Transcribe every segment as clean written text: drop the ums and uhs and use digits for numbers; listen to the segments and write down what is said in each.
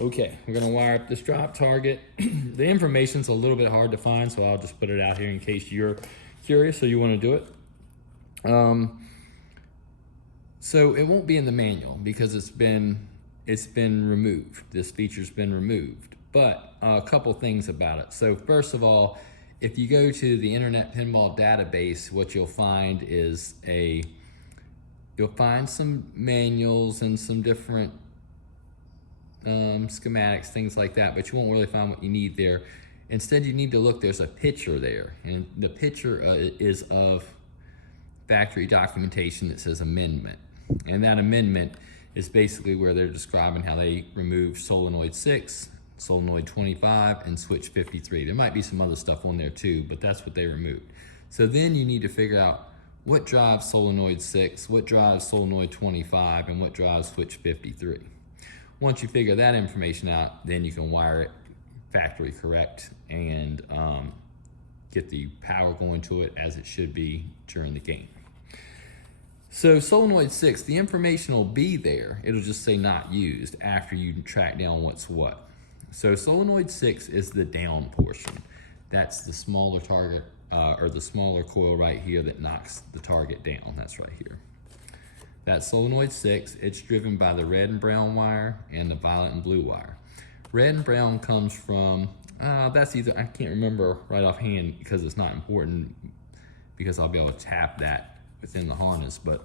Okay, we're gonna wire up this drop target. The information's a little bit hard to find, so I'll just put it out here in case you're curious or you wanna do it. So it won't be in the manual because it's been removed. This feature's been removed. But a couple things about it. So first of all, if you go to the Internet Pinball database, what you'll find is you'll find some manuals and some different schematics, things like that, but you won't really find what you need there. Instead, you need to look, there's a picture there, and the picture is of factory documentation that says amendment. And that amendment is basically where they're describing how they removed solenoid 6, solenoid 25, and switch 53. There might be some other stuff on there too, but that's what they removed. So then you need to figure out what drives solenoid 6, what drives solenoid 25, and what drives switch 53. Once you figure that information out, then you can wire it factory correct and get the power going to it as it should be during the game. So solenoid 6, the information will be there. It'll just say not used after you track down what's what. So solenoid 6 is the down portion. That's the smaller target or the smaller coil right here that knocks the target down. That's right here. That's solenoid 6. It's driven by the red and brown wire and the violet and blue wire. Red and brown comes from, that's either, I can't remember right offhand because it's not important because I'll be able to tap that within the harness, but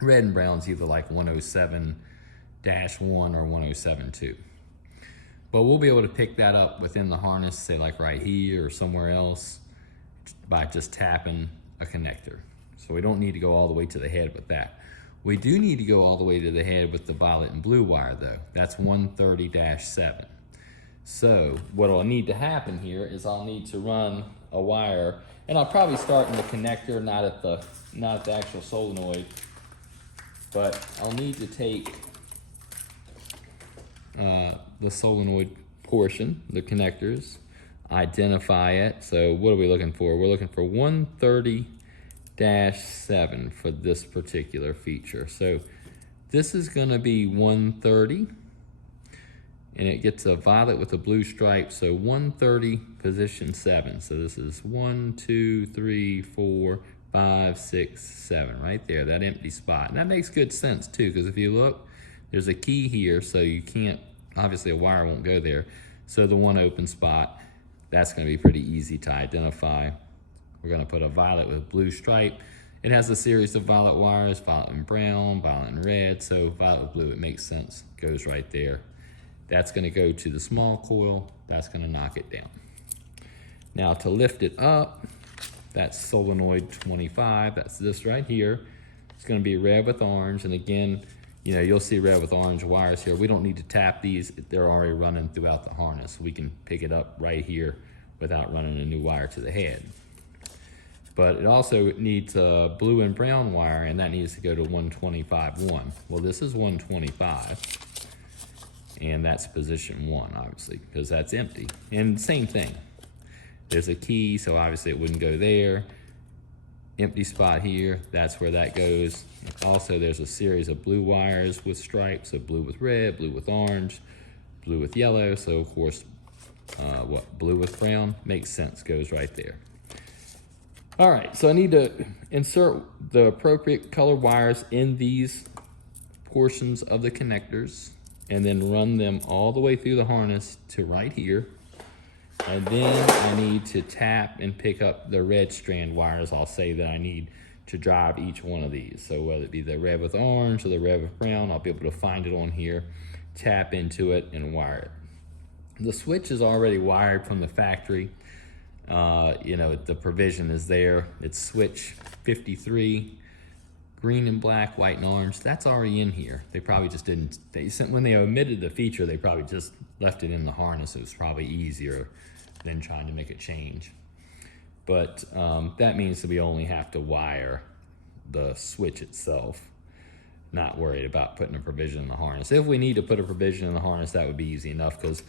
red and brown is either like 107-1 or 107-2. But we'll be able to pick that up within the harness, say like right here or somewhere else, by just tapping a connector. So we don't need to go all the way to the head with that. We do need to go all the way to the head with the violet and blue wire though. That's 130-7. So what will need to happen here is I'll need to run a wire, and I'll probably start in the connector, not at the actual solenoid, but I'll need to take the solenoid portion, the connectors, identify it. So what are we looking for? We're looking for 130-7 for this particular feature. So this is gonna be 130, and it gets a violet with a blue stripe, so 130 position 7. So this is 1, 2, 3, 4, 5, 6, 7, right there, that empty spot. And that makes good sense too, because if you look, there's a key here, so you can't, obviously a wire won't go there. So the one open spot, that's gonna be pretty easy to identify. We're gonna put a violet with blue stripe. It has a series of violet wires, violet and brown, violet and red, so violet with blue, it makes sense, goes right there. That's gonna go to the small coil, that's gonna knock it down. Now to lift it up, that's solenoid 25, that's this right here. It's gonna be red with orange, and again, you know, you'll see red with orange wires here. We don't need to tap these, they're already running throughout the harness. We can pick it up right here without running a new wire to the head. But it also needs a blue and brown wire, and that needs to go to 125-1. Well, this is 125, and that's position 1, obviously, because that's empty. And same thing. There's a key, so obviously it wouldn't go there. Empty spot here, that's where that goes. Also, there's a series of blue wires with stripes, so blue with red, blue with orange, blue with yellow. So of course, blue with brown makes sense, goes right there. All right, so I need to insert the appropriate color wires in these portions of the connectors and then run them all the way through the harness to right here. And then I need to tap and pick up the red strand wires. I'll say that I need to drive each one of these. So whether it be the red with orange or the red with brown, I'll be able to find it on here, tap into it, and wire it. The switch is already wired from the factory. You know, the provision is there. It's switch 53, green and black, white and orange. That's already in here. They probably just didn't, when they omitted the feature, they probably just left it in the harness. It was probably easier than trying to make a change. But that means that we only have to wire the switch itself, not worried about putting a provision in the harness. If we need to put a provision in the harness, that would be easy enough, because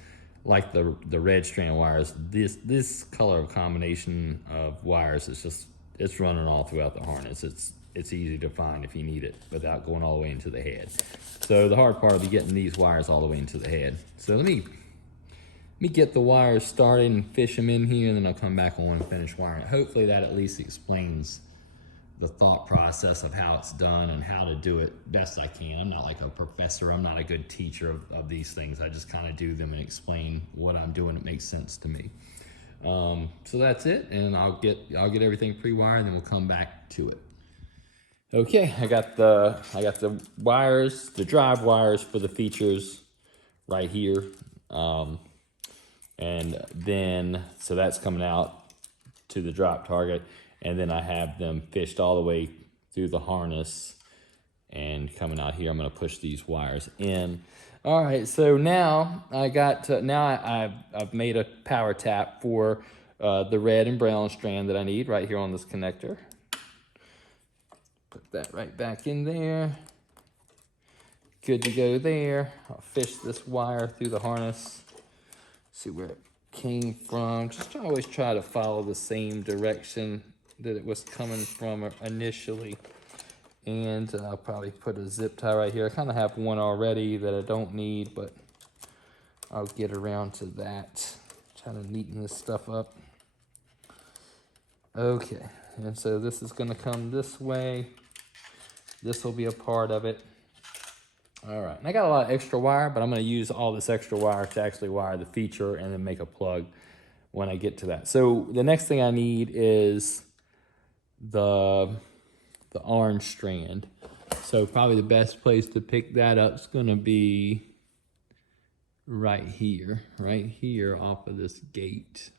like the red strand wires, this color combination of wires is just, it's running all throughout the harness. it's easy to find if you need it without going all the way into the head. So the hard part will be getting these wires all the way into the head. So let me get the wires started and fish them in here, and then I'll come back on and finish wiring. Hopefully that at least explains the thought process of how it's done and how to do it best I can. I'm not like a professor. I'm not a good teacher of these things. I just kind of do them and explain what I'm doing. It makes sense to me. So that's it, and I'll get everything pre-wired, and then we'll come back to it. Okay, I got the wires, the drive wires for the features right here. And then, so that's coming out to the drop target. And then I have them fished all the way through the harness and coming out here. I'm gonna push these wires in. All right, so now I've made a power tap for the red and brown strand that I need right here on this connector. Put that right back in there. Good to go there. I'll fish this wire through the harness. See where it came from. Just always try to follow the same direction that it was coming from initially. And I'll probably put a zip tie right here. I kind of have one already that I don't need, but I'll get around to that. Try to neaten this stuff up. Okay, and so this is gonna come this way. This will be a part of it. All right, and I got a lot of extra wire, but I'm gonna use all this extra wire to actually wire the feature and then make a plug when I get to that. So the next thing I need is the orange strand. So probably the best place to pick that up is gonna be right here off of this gate.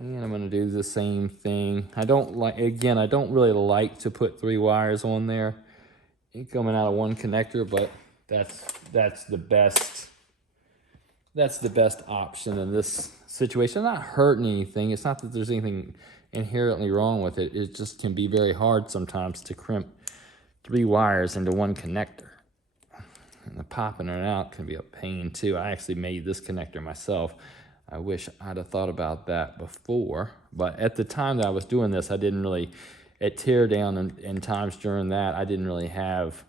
And I'm gonna do the same thing. I don't really like to put 3 wires on there coming out of one connector, but that's the best option in this situation. I'm not hurting anything. It's not that there's anything inherently wrong with it. It just can be very hard sometimes to crimp 3 wires into one connector. And the popping it out can be a pain too. I actually made this connector myself. I wish I'd have thought about that before, but at the time that I was doing this, I didn't really, at teardown and times during that, I didn't really have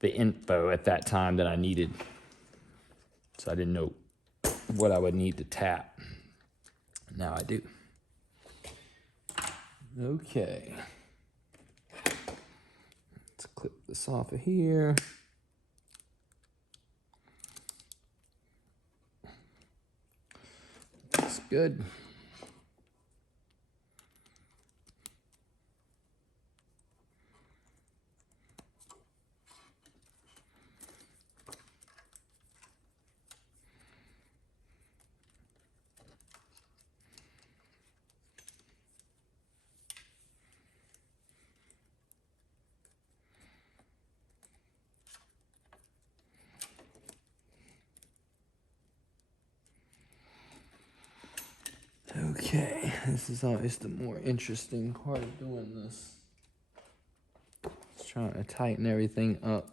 the info at that time that I needed. So I didn't know what I would need to tap. Now I do. Okay. Let's clip this off of here. That's good. Okay, this is always the more interesting part of doing this. Just trying to tighten everything up.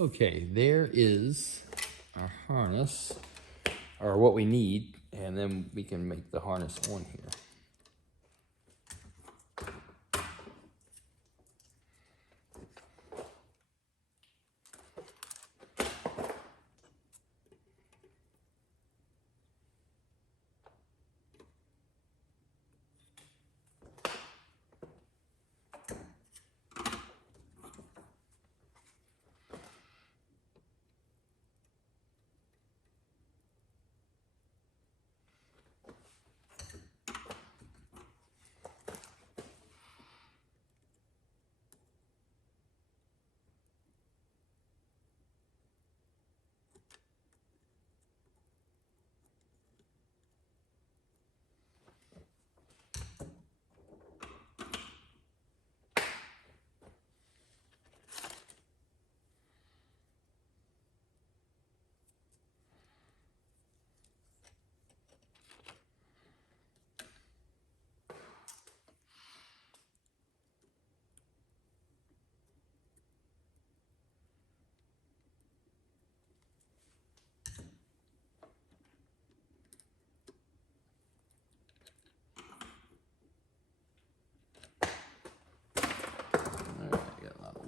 Okay, there is our harness, or what we need, and then we can make the harness on here.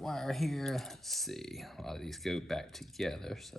wire here. Let's see, a lot of these go back together, so.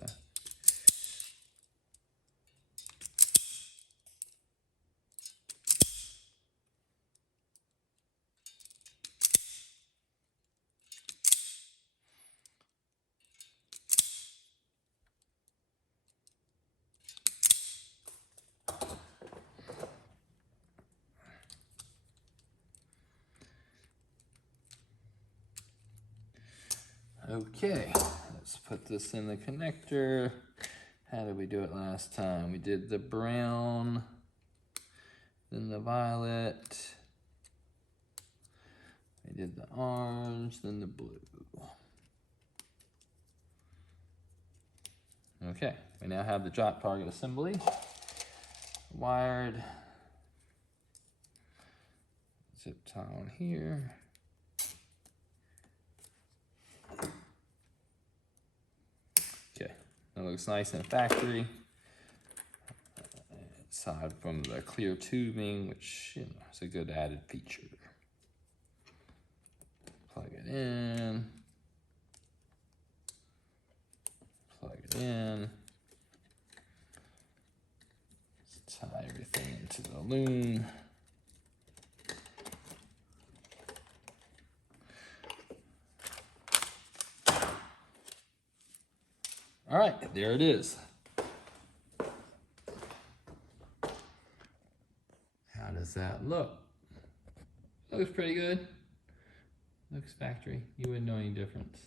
Okay, let's put this in the connector. How did we do it last time? We did the brown, then the violet, we did the orange, then the blue. Okay, we now have the drop target assembly wired. Zip tie on here. Okay, that looks nice in the factory. Aside from the clear tubing, which is a good added feature. Plug it in. Plug it in. Let's tie everything into the loom. All right, there it is. How does that look? Looks pretty good. Looks factory. You wouldn't know any difference.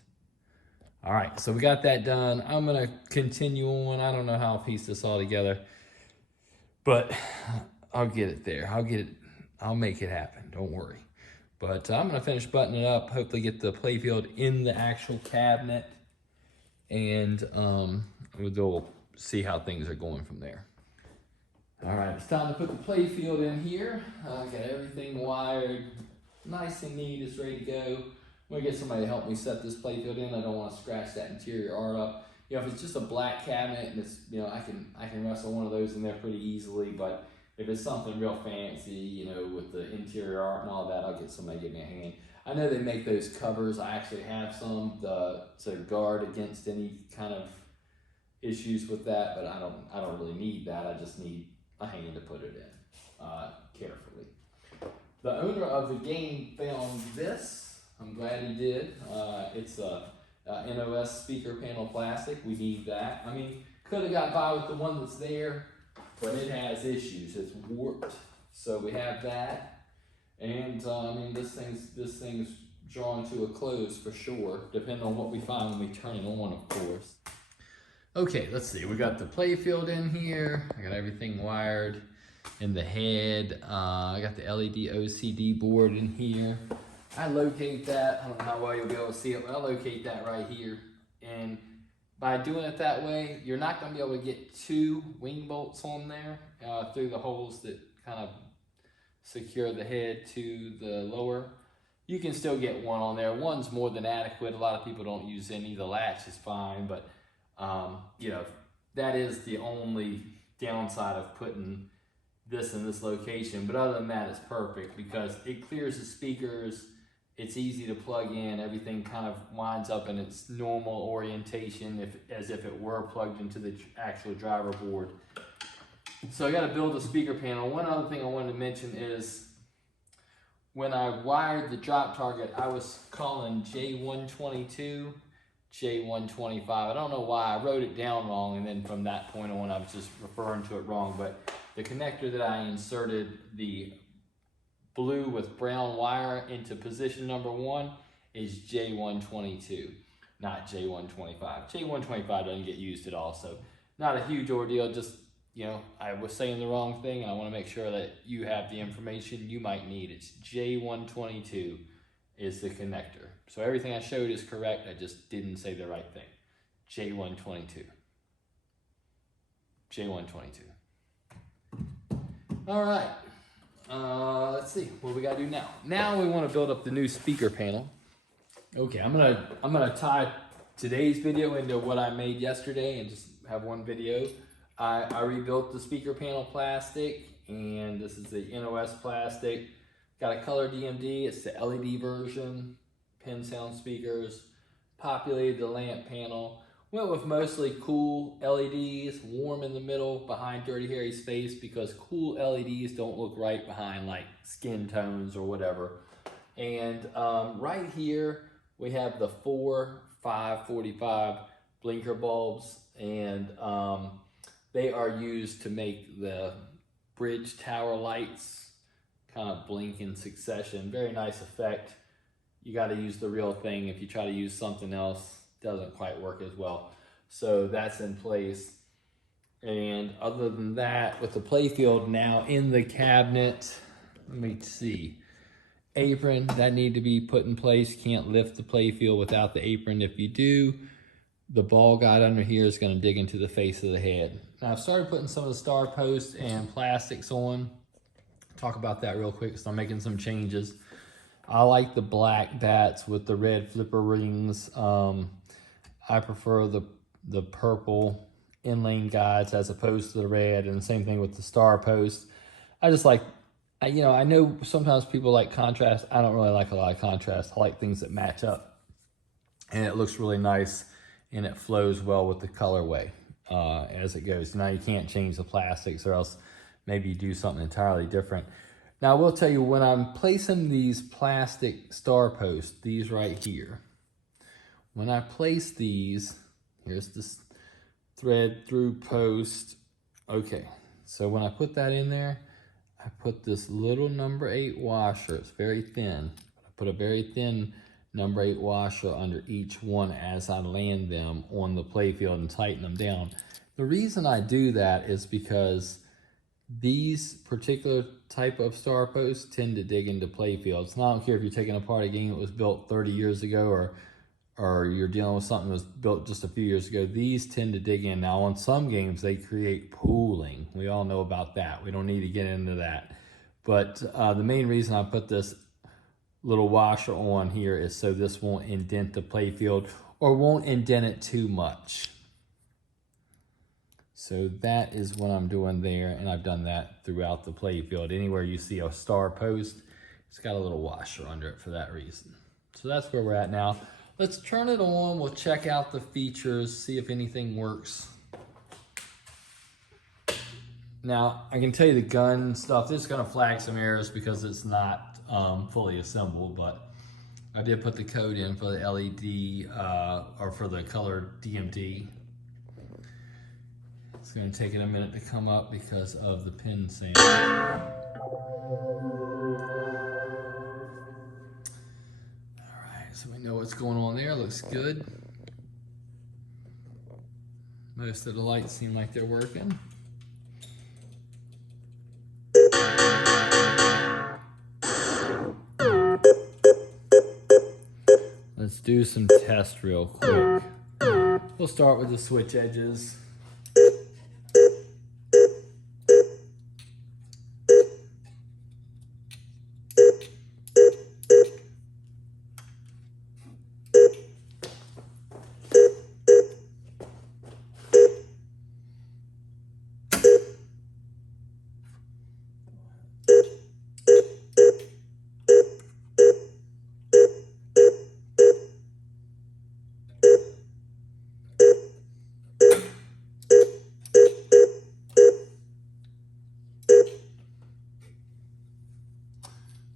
All right, so we got that done. I'm gonna continue on. I don't know how I'll piece this all together, but I'll get it there. I'll make it happen, don't worry. But I'm gonna finish buttoning it up, hopefully get the playfield in the actual cabinet, and we'll see how things are going from there. All right, it's time to put the playfield in here. Got everything wired, nice and neat, it's ready to go. I'm gonna get somebody to help me set this playfield in. I don't want to scratch that interior art up. You know, if it's just a black cabinet and it's, you know, I can wrestle one of those in there pretty easily, but if it's something real fancy, you know, with the interior art and all that, I'll get somebody to give me a hand. I know they make those covers. I actually have some to guard against any kind of issues with that, but I don't really need that. I just need a hand to put it in carefully. The owner of the game found this. I'm glad he did. It's a NOS speaker panel plastic. We need that. I mean, could have got by with the one that's there, but it has issues. It's warped, so we have that. And I mean, this thing's drawn to a close for sure, depending on what we find when we turn it on, of course. Okay, let's see. We got the playfield in here. I got everything wired in the head. I got the LED OCD board in here. I locate that. I don't know how well you'll be able to see it, but I locate that right here. And by doing it that way, you're not going to be able to get two wing bolts on there through the holes that kind of secure the head to the lower. You can still get one on there. One's more than adequate. A lot of people don't use any. The latch is fine, but you know, that is the only downside of putting this in this location. But other than that, it's perfect because it clears the speakers. It's easy to plug in. Everything kind of winds up in its normal orientation as if it were plugged into the actual driver board. So I got to build a speaker panel. One other thing I wanted to mention is when I wired the drop target, I was calling J122, J125. I don't know why. I wrote it down wrong, and then from that point on, I was just referring to it wrong. But the connector that I inserted the blue with brown wire into position number 1 is J122, not J125. J125 doesn't get used at all, so not a huge ordeal. Just, you know, I was saying the wrong thing. I want to make sure that you have the information you might need. It's J122 is the connector. So everything I showed is correct. I just didn't say the right thing. J122. J122. All right. Let's see what we gotta do now. Now we want to build up the new speaker panel. Okay, I'm gonna tie today's video into what I made yesterday and just have one video. I rebuilt the speaker panel plastic, and this is the NOS plastic. Got a color DMD. It's the LED version. pin sound speakers, populated the lamp panel. Went with mostly cool LEDs, warm in the middle behind Dirty Harry's face, because cool LEDs don't look right behind like skin tones or whatever. And right here we have the 4 545 blinker bulbs, and they are used to make the bridge tower lights kind of blink in succession. Very nice effect. You got to use the real thing. If you try to use something else, it doesn't quite work as well. So that's in place. And other than that, with the playfield now in the cabinet, let me see. Apron that need to be put in place. Can't lift the playfield without the apron. If you do, the ball guide under here is going to dig into the face of the head. Now I've started putting some of the star posts and plastics on. Talk about that real quick, so I'm making some changes. I like the black bats with the red flipper rings. I prefer the purple inlane guides as opposed to the red, and the same thing with the star post. I just like, you know, I know sometimes people like contrast. I don't really like a lot of contrast. I like things that match up, and it looks really nice, and it flows well with the colorway as it goes. Now you can't change the plastics, or else maybe you do something entirely different. Now I will tell you, when I'm placing these plastic star posts, these right here, when I place these, here's this thread through post. Okay, so when I put that in there, I put this little number 8 washer. It's very thin. I put a very thin number 8 washer under each one as I land them on the playfield and tighten them down. The reason I do that is because these particular type of star posts tend to dig into playfields. And I don't care if you're taking apart a game that was built 30 years ago, or you're dealing with something that was built just a few years ago. These tend to dig in. Now on some games they create pooling. We all know about that. We don't need to get into that. But the main reason I put this little washer on here is so this won't indent the playfield, or won't indent it too much. So that is what I'm doing there, and I've done that throughout the playfield. Anywhere you see a star post, it's got a little washer under it for that reason. So that's where we're at now. Let's turn it on. We'll check out the features, see if anything works. Now, I can tell you the gun stuff, this is gonna flag some errors because it's not fully assembled, but I did put the code in for the LED, or for the color DMD. It's going to take it a minute to come up because of the pin sound. Alright, so we know what's going on there. Looks good. Most of the lights seem like they're working. Let's do some tests real quick. We'll start with the switch edges.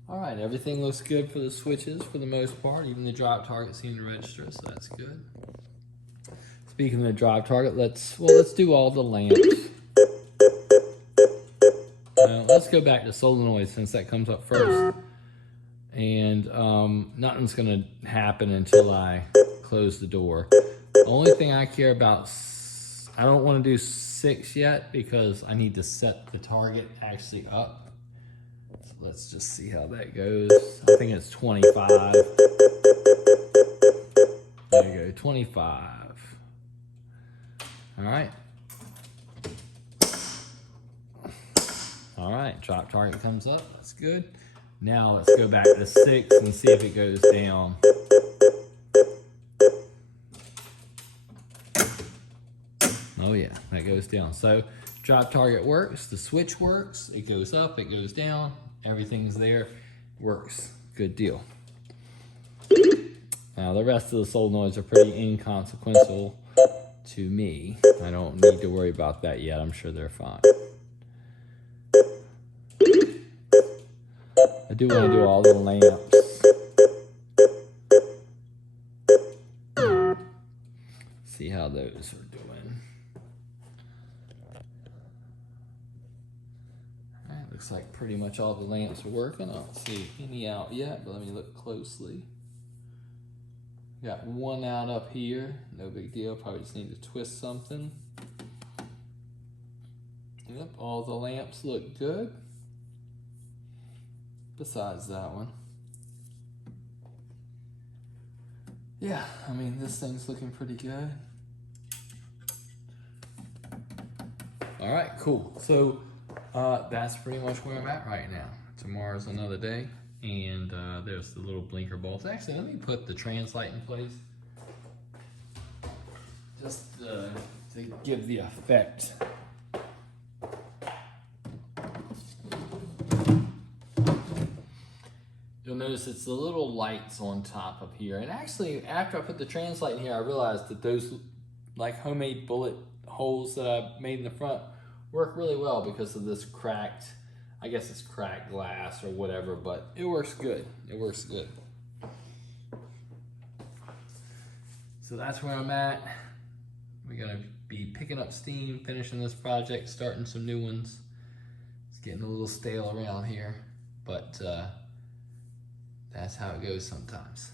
Alright, everything looks good for the switches for the most part. Even the drop target seemed to register, so that's good. Speaking of the drop target, let's do all the lamps. Let's go back to solenoid since that comes up first. And nothing's gonna happen until I close the door. The only thing I care about, I don't want to do 6 yet because I need to set the target actually up. So let's just see how that goes. I think it's 25. There you go, 25. All right. All right, drop target comes up, that's good. Now let's go back to 6 and see if it goes down. Oh yeah, that goes down. So drop target works, the switch works, it goes up, it goes down, everything's there, works, good deal. Now the rest of the solenoids are pretty inconsequential to me. I don't need to worry about that yet. I'm sure they're fine. I do want to do all the lamps. See how those are doing. Alright, looks like pretty much all the lamps are working. I don't see any out yet, but let me look closely. Got one out up here, no big deal, probably just need to twist something. Yep, all the lamps look good. Besides that one. Yeah, I mean, this thing's looking pretty good. All right, cool. So that's pretty much where I'm at right now. Tomorrow's another day, and there's the little blinker bulbs. Actually, let me put the trans light in place, just to give the effect. You'll notice it's the little lights on top up here. And actually, after I put the trans light in here, I realized that those like homemade bullet holes that I made in the front work really well because of this cracked, I guess it's cracked glass or whatever, but it works good. It works good. So that's where I'm at. We're gonna be picking up steam, finishing this project, starting some new ones. It's getting a little stale around here, but that's how it goes sometimes.